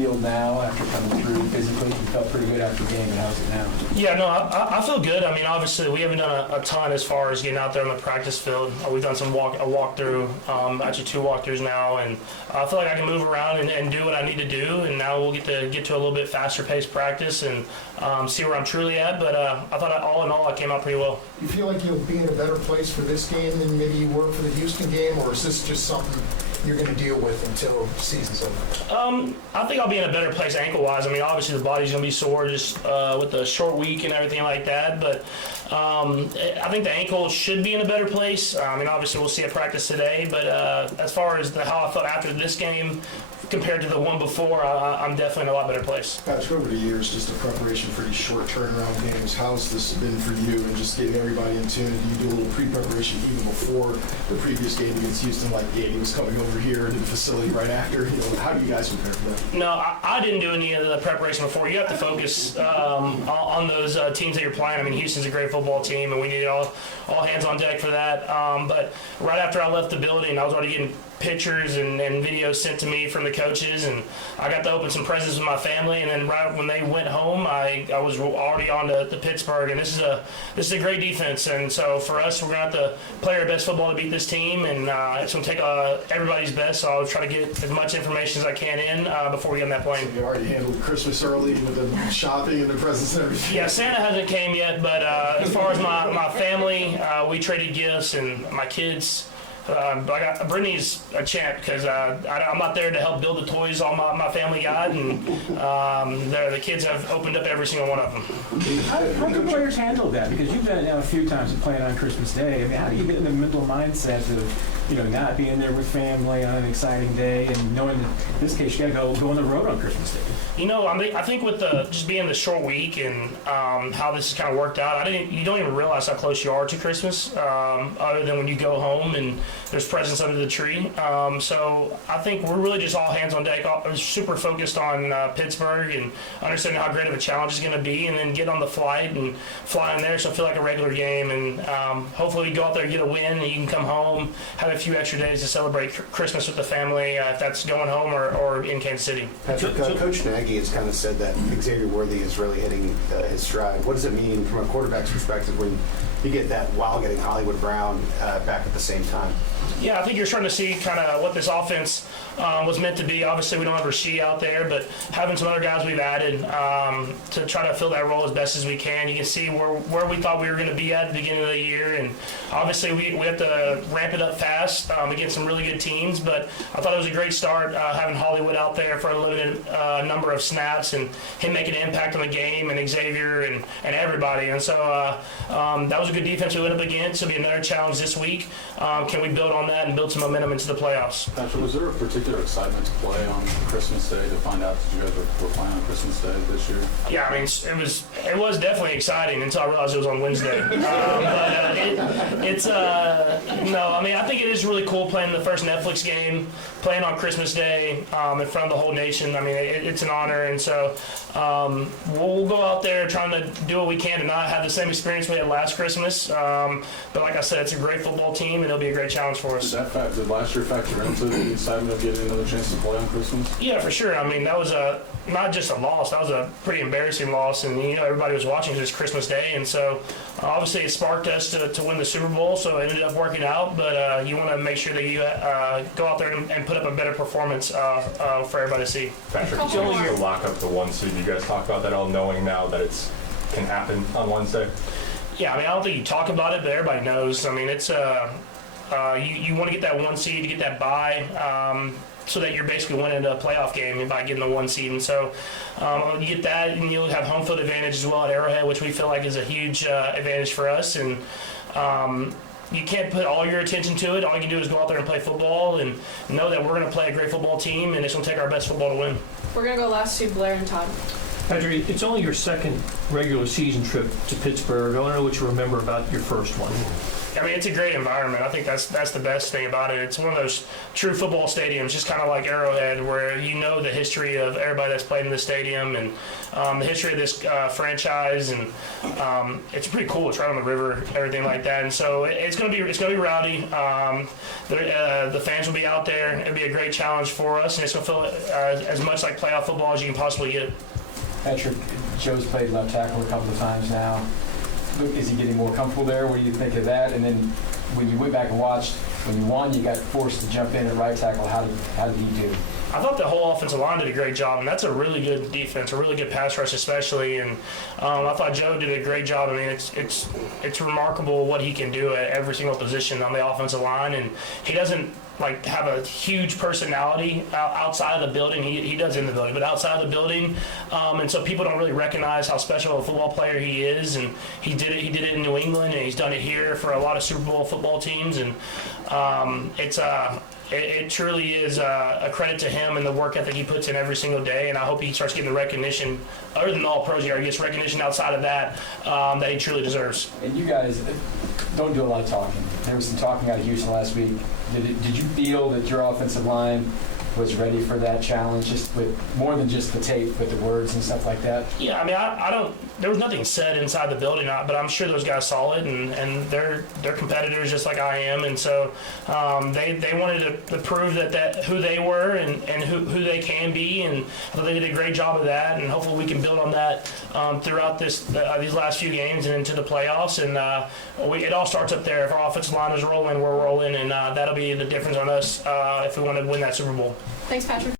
feel now after coming through physically? You felt pretty good after the game, and how's it now? Yeah, no, I feel good. I mean, obviously, we haven't done a ton as far as getting out there on the practice field. We've done a walkthrough, actually 2 walkthroughs now, and I feel like I can move around and do what I need to do. And now we'll get to a little bit faster paced practice and see where I'm truly at. But I thought all in all, I came out pretty well. You feel like you'll be in a better place for this game than maybe you were for the Houston game, or is this just something you're going to deal with until the season's over? I think I'll be in a better place ankle-wise. I mean, obviously the body's going to be sore just with the short week and everything like that, but I think the ankle should be in a better place. I mean, obviously we'll see at practice today, but as far as how I felt after this game compared to the one before, I'm definitely in a lot better place. Patrick, over the years, just a preparation for these short turnaround games, how's this been for you and just getting everybody in tune? Do you do a little pre-preparation even before the previous game against Houston, like Gabe was coming over here into the facility right after? How do you guys prepare for that? No, I didn't do any of the preparation before. You have to focus on those teams that you're playing. I mean, Houston's a great football team, and we needed all hands on deck for that. But right after I left the building, I was already getting pictures and videos sent to me from the coaches, and I got to open some presents with my family. And then right when they went home, I was already on to Pittsburgh, and this is a great defense. And so for us, we're going to have to play our best football to beat this team, and it's going to take everybody's best. So I'll try to get as much information as I can in before we get on that plane. So you already handled Christmas early with the shopping and the presents and everything? Yeah, Santa hasn't came yet, but as far as my family, we traded gifts, and my kids. Brittany's a champ because I'm not there to help build the toys all my family got, and the kids have opened up every single one of them. How do players handle that? Because you've done it now a few times playing on Christmas Day. I mean, how do you get in the mental mindset of not being there with family on an exciting day and knowing that in this case you got to go on the road on Christmas Day? I think with just being the short week and how this has kind of worked out, you don't even realize how close you are to Christmas, other than when you go home and there's presents under the tree. So I think we're really just all hands on deck, super focused on Pittsburgh and understanding how great of a challenge it's going to be, and then get on the flight and fly in there so I feel like a regular game. And hopefully we go out there and get a win, and you can come home, have a few extra days to celebrate Christmas with the family, if that's going home or in Kansas City. Patrick, Coach Nagy has kind of said that Xavier Worthy is really hitting his stride. What does it mean from a quarterback's perspective when you get that while getting Hollywood Brown back at the same time? Yeah, I think you're starting to see kind of what this offense was meant to be. Obviously, we don't have Rasheed out there, but having some other guys we've added to try to fill that role as best as we can. You can see where we thought we were going to be at the beginning of the year, and obviously we have to ramp it up fast against some really good teams. But I thought it was a great start having Hollywood out there for a limited number of snaps and him making an impact on the game, and Xavier and everybody. And so that was a good defense we went up against. It'll be another challenge this week. Can we build on that and build some momentum into the playoffs? Patrick, was there a particular excitement to play on Christmas Day, to find out that you guys were playing on Christmas Day this year? Yeah, I mean, it was definitely exciting until I realized it was on Wednesday. I think it is really cool playing the first Netflix game, playing on Christmas Day in front of the whole nation. I mean, it's an honor, and so we'll go out there trying to do what we can to not have the same experience we had last Christmas. But like I said, it's a great football team, and it'll be a great challenge for us. Did last year factor into the excitement of getting another chance to play on Christmas? Yeah, for sure. I mean, that was not just a loss. That was a pretty embarrassing loss, and everybody was watching because it's Christmas Day, and so obviously it sparked us to win the Super Bowl. So it ended up working out. But you want to make sure that you go out there and put up a better performance for everybody to see. Patrick, you only to lock up the 1 seed. You guys talk about that all, knowing now that it can happen on Wednesday. Yeah, I mean, I don't think you talk about it, but everybody knows. I mean, it's you want to get that 1 seed to get that bye, so that you're basically winning a playoff game by getting the 1 seed. And so you get that, and you'll have home field advantage as well at Arrowhead, which we feel like is a huge advantage for us. And you can't put all your attention to it. All you can do is go out there and play football and know that we're going to play a great football team, and it's going to take our best football to win. We're going to go last to Blair and Todd. Patrick, it's only your second regular season trip to Pittsburgh. I want to know what you remember about your first one. I mean, it's a great environment. I think that's the best thing about it. It's one of those true football stadiums, just kind of like Arrowhead, where you know the history of everybody that's played in the stadium and the history of this franchise, and it's pretty cool. It's right on the river, everything like that, and so it's gonna be rowdy. The fans will be out there. It'll be a great challenge for us, and it's gonna feel as much like playoff football as you can possibly get. Patrick, Joe's played left tackle a couple of times now. Is he getting more comfortable there? What do you think of that? And then when you went back and watched, when you won, you got forced to jump in at right tackle. How did he do? I thought the whole offensive line did a great job, and that's a really good defense, a really good pass rush especially. And I thought Joe did a great job. I mean, it's remarkable what he can do at every single position on the offensive line, and he doesn't like have a huge personality outside of the building. He does in the building, but outside of the building, and so people don't really recognize how special a football player he is. And he did it in New England, and he's done it here for a lot of Super Bowl football teams. And it truly is a credit to him and the work ethic he puts in every single day. And I hope he starts getting the recognition, other than the All-Pros here, he gets recognition outside of that that he truly deserves. And you guys don't do a lot of talking. There was some talking out of Houston last week. Did you feel that your offensive line was ready for that challenge, just with more than just the tape, but the words and stuff like that? Yeah, I mean, I don't. There was nothing said inside the building, but I'm sure those guys saw it, and they're competitors just like I am, and so they wanted to prove that who they were and who they can be, and I thought they did a great job of that, and hopefully we can build on that throughout these last few games and into the playoffs, and it all starts up there. If our offensive line is rolling, we're rolling, and that'll be the difference on us if we want to win that Super Bowl. Thanks, Patrick.